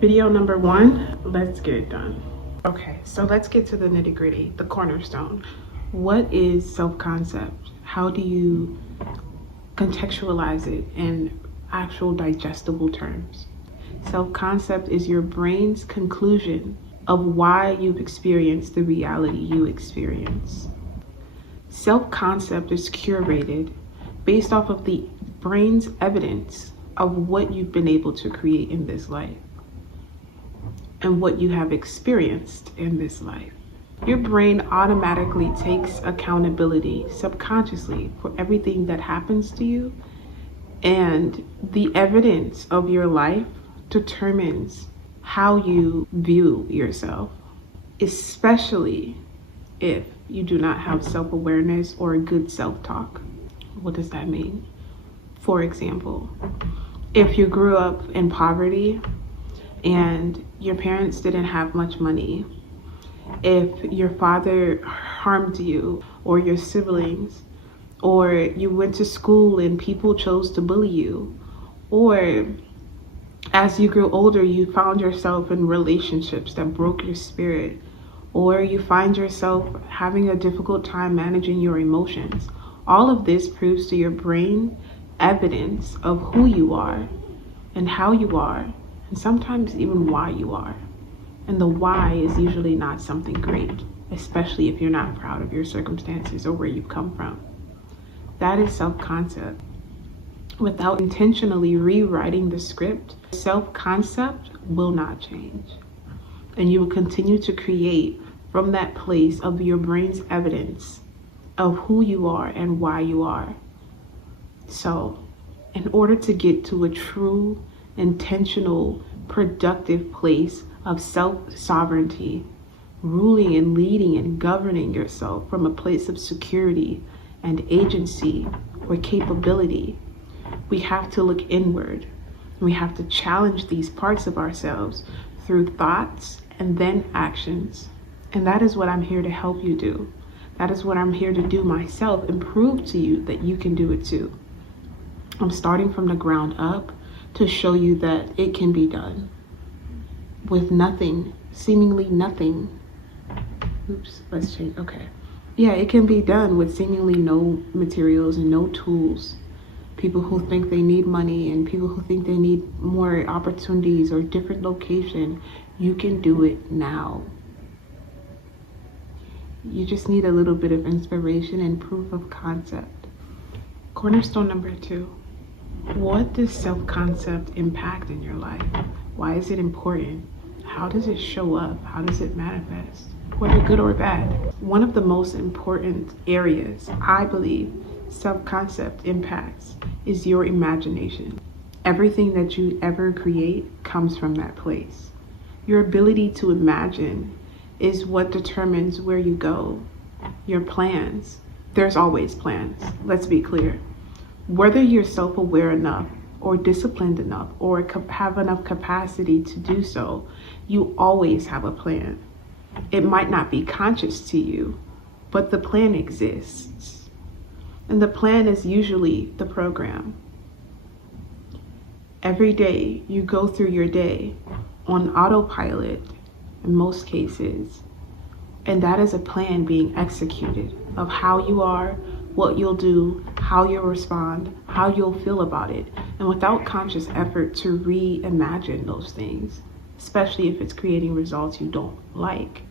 Video number 1, let's get it done. Okay, so let's get to the nitty-gritty, the cornerstone. What is self-concept? How do you contextualize it in actual digestible terms? Self-concept is your brain's conclusion of why you've experienced the reality you experience. Self-concept is curated based off of the brain's evidence of what you've been able to create in this life and what you have experienced in this life. Your brain automatically takes accountability subconsciously for everything that happens to you, and the evidence of your life determines how you view yourself, especially if you do not have self-awareness or a good self-talk. What does that mean? For example, if you grew up in poverty and your parents didn't have much money, if your father harmed you or your siblings, or you went to school and people chose to bully you, or as you grew older, you found yourself in relationships that broke your spirit, or you find yourself having a difficult time managing your emotions. All of this proves to your brain evidence of who you are and how you are, and sometimes even why you are. And the why is usually not something great, especially if you're not proud of your circumstances or where you've come from. That is self-concept. Without intentionally rewriting the script, self-concept will not change. And you will continue to create from that place of your brain's evidence of who you are and why you are. So, in order to get to a true, intentional, productive place of self-sovereignty, ruling and leading and governing yourself from a place of security and agency or capability, we have to look inward. We have to challenge these parts of ourselves through thoughts and then actions. And that is what I'm here to help you do. That is what I'm here to do myself and prove to you that you can do it too. I'm starting from the ground up to show you that it can be done with nothing, seemingly nothing. Oops, let's change, okay. Yeah, it can be done with seemingly no materials and no tools. People who think they need money and people who think they need more opportunities or different location, you can do it now. You just need a little bit of inspiration and proof of concept. Cornerstone number 2. What does self-concept impact in your life? Why is it important? How does it show up? How does it manifest? Whether good or bad. One of the most important areas, I believe, self-concept impacts is your imagination. Everything that you ever create comes from that place. Your ability to imagine is what determines where you go. Your plans. There's always plans. Let's be clear. Whether you're self-aware enough or disciplined enough or have enough capacity to do so, you always have a plan. It might not be conscious to you, but the plan exists. And the plan is usually the program. Every day you go through your day on autopilot in most cases, and that is a plan being executed of how you are, what you'll do, how you'll respond, how you'll feel about it, and without conscious effort to reimagine those things, especially if it's creating results you don't like,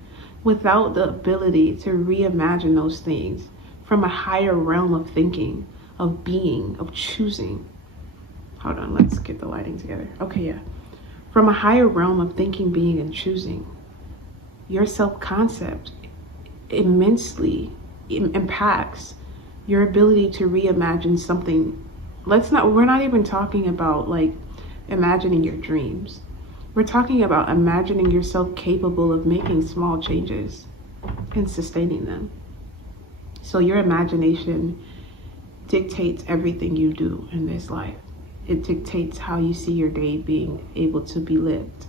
without the ability to reimagine those things from a higher realm of thinking, of being, of choosing. Hold on, let's get the lighting together. Okay, yeah. From a higher realm of thinking, being, and choosing, your self-concept immensely impacts your ability to reimagine something. We're not even talking about like imagining your dreams. We're talking about imagining yourself capable of making small changes and sustaining them. So your imagination dictates everything you do in this life. It dictates how you see your day being able to be lived,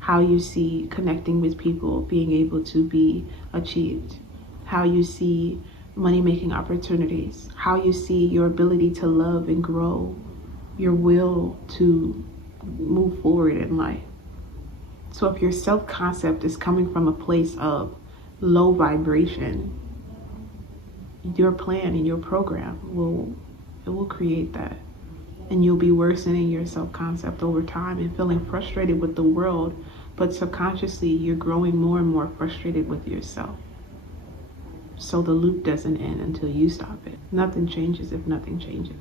how you see connecting with people being able to be achieved, how you see money-making opportunities, how you see your ability to love and grow, your will to move forward in life. So if your self-concept is coming from a place of low vibration, your plan and your program will create that. And you'll be worsening your self-concept over time and feeling frustrated with the world, but subconsciously you're growing more and more frustrated with yourself. So the loop doesn't end until you stop it. Nothing changes if nothing changes.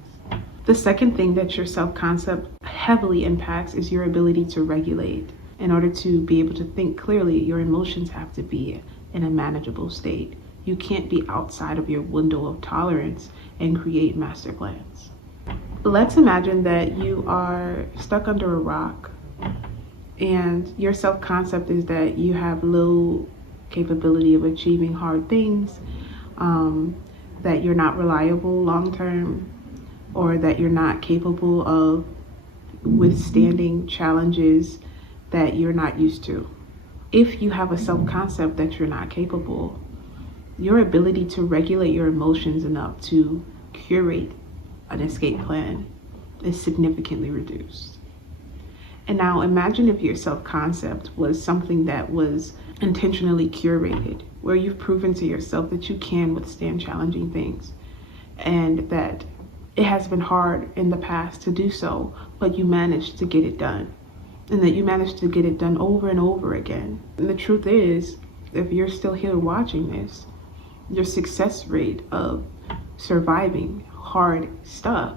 The second thing that your self-concept heavily impacts is your ability to regulate. In order to be able to think clearly, your emotions have to be in a manageable state. You can't be outside of your window of tolerance and create master plans. Let's imagine that you are stuck under a rock and your self-concept is that you have low capability of achieving hard things, that you're not reliable long-term, or that you're not capable of withstanding challenges that you're not used to. If you have a self-concept that you're not capable, your ability to regulate your emotions enough to curate an escape plan is significantly reduced. And now imagine if your self-concept was something that was intentionally curated, where you've proven to yourself that you can withstand challenging things and that it has been hard in the past to do so, but you managed to get it done, and that you managed to get it done over and over again. And the truth is, if you're still here watching this, your success rate of surviving hard stuff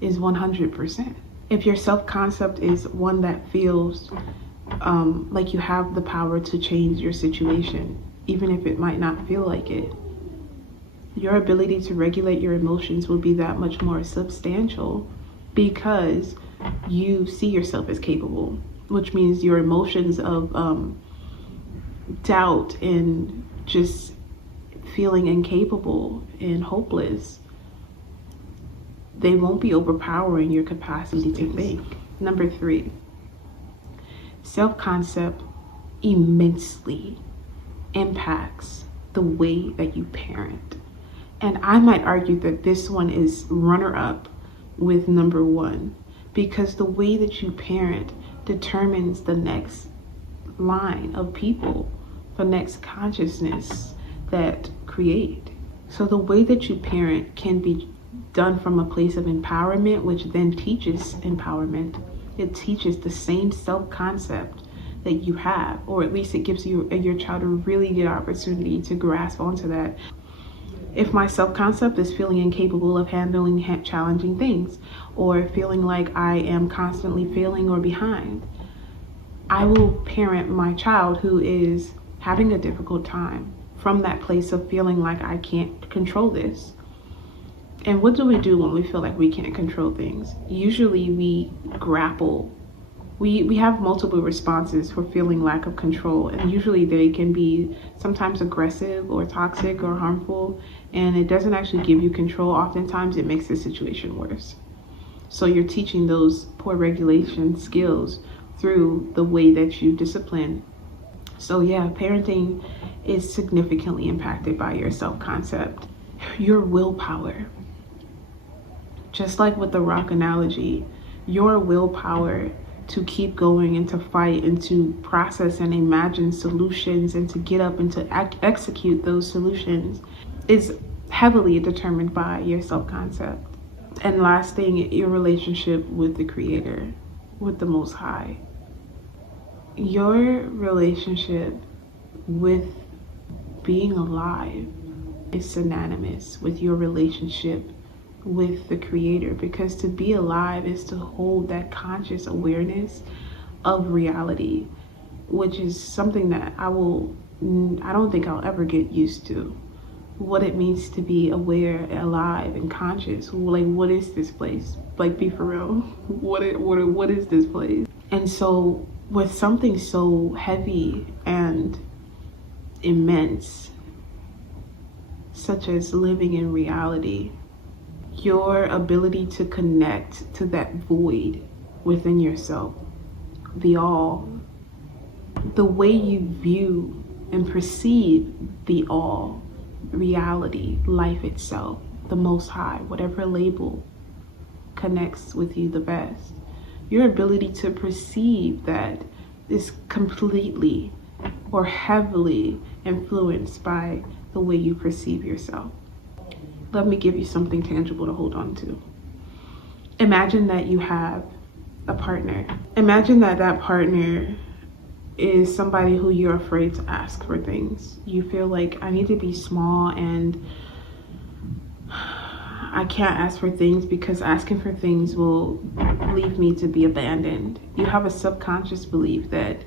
is 100%. If your self-concept is one that feels like you have the power to change your situation, even if it might not feel like it, your ability to regulate your emotions will be that much more substantial because you see yourself as capable, which means your emotions of doubt and just feeling incapable and hopeless, they won't be overpowering your capacity to think. Number 3, self-concept immensely impacts the way that you parent. And I might argue that this one is runner-up with number 1, because the way that you parent determines the next line of people, the next consciousness that create. So the way that you parent can be done from a place of empowerment, which then teaches empowerment. It teaches the same self-concept that you have, or at least it gives you your child a really good opportunity to grasp onto that. If my self-concept is feeling incapable of handling challenging things, or feeling like I am constantly failing or behind, I will parent my child who is having a difficult time from that place of feeling like I can't control this. And what do we do when we feel like we can't control things? Usually we grapple. We have multiple responses for feeling lack of control, and usually they can be sometimes aggressive or toxic or harmful, and it doesn't actually give you control. Oftentimes it makes the situation worse. So you're teaching those poor regulation skills through the way that you discipline. So yeah, parenting is significantly impacted by your self-concept, your willpower. Just like with the rock analogy, your willpower to keep going and to fight and to process and imagine solutions and to get up and to execute those solutions is heavily determined by your self-concept. And last thing, your relationship with the Creator, with the Most High. Your relationship with being alive is synonymous with your relationship with the Creator, because to be alive is to hold that conscious awareness of reality, which is something that I don't think I'll ever get used to. What it means to be aware, alive, and conscious. Like, what is this place? Like, be for real. What is this place? And so with something so heavy and immense, such as living in reality, your ability to connect to that void within yourself, the all, the way you view and perceive the all, reality, life itself, the Most High, whatever label connects with you the best. Your ability to perceive that is completely or heavily influenced by the way you perceive yourself. Let me give you something tangible to hold on to. Imagine that you have a partner. Imagine that that partner is somebody who you're afraid to ask for things. You feel like, I need to be small and I can't ask for things because asking for things will leave me to be abandoned. You have a subconscious belief that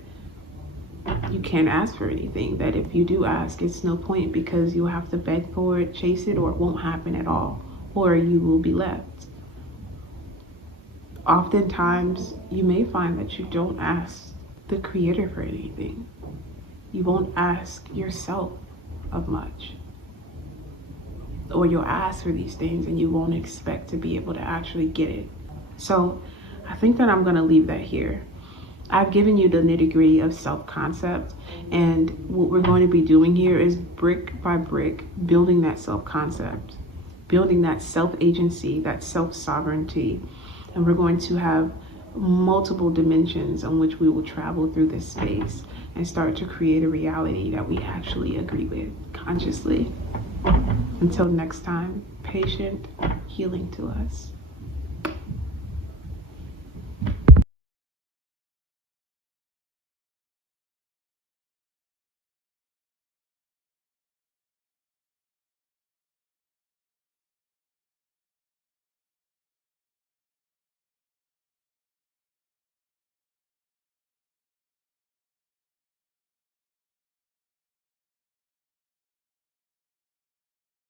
you can't ask for anything, that if you do ask, it's no point because you'll have to beg for it, chase it, or it won't happen at all, or you will be left. Oftentimes, you may find that you don't ask the Creator for anything. You won't ask yourself of much. Or you'll ask for these things and you won't expect to be able to actually get it. So I think that I'm gonna leave that here. I've given you the nitty-gritty of self-concept, and what we're going to be doing here is brick by brick building that self-concept, building that self-agency, that self-sovereignty, and we're going to have multiple dimensions on which we will travel through this space and start to create a reality that we actually agree with consciously. Until next time, patient healing to us.